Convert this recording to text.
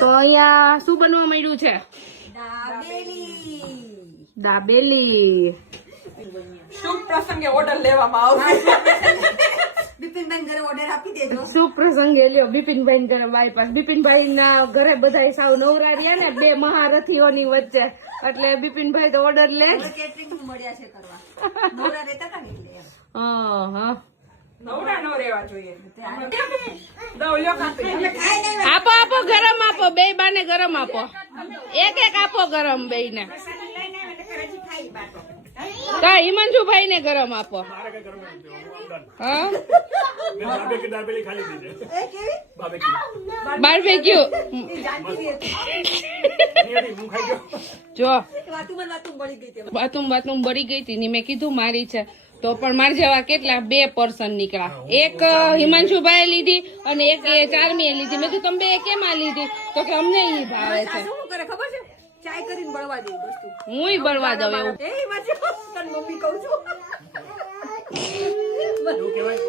તો અહીંયા શું બનવા માંડ્યું છે? દાબેલી. શુભ પ્રસંગે ઓર્ડર લેવામાં આવશે. બિપિનભાઈ ઘરે ઓર્ડર આપી દેજો. શું પ્રસંગે લ્યો બિપિનભાઈ ઘરે બાયપાસ. બિપિનભાઈ ના ઘરે બધા સાવ નવરા રહ્યા ને બે મહારથીઓની વચ્ચે, એટલે બિપિનભાઈ તો ઓર્ડર લે જ. કેટરિંગ મળ્યા છે કરવા. નવરા રહેતા હતા ને એટલે એમ. હા નવરા ન રહેવા જોઈએ. દઉં લ્યો કાપી. આપો આપો ગરમ આપો, બે બાને ગરમ આપો, એક એક આપો ગરમ બે ને. કા હિમાંશુભાઈ ને ગરમ આપો. હા બાર્બેક્યુ જો વાતું બળી ગઈ હતી ને મેં કીધું મારી છે તો પણ માર જેવા કેટલા 2 પર્સન નીકળ્યા. એક હિમાંશુભાઈ લીધી અને એક ચારમીએ લીધી. મેં કીધું તમે બે કેમાં લીધી? તો કે અમને ઈ ભાવે છે. શું કરે ખબર છે? ચાય કરીને બળવા દે વસ્તુ. હુંય બળવા દઉં એવું. એ વાંચો તન મમ્મી કહું છું. એવું કહેવાય.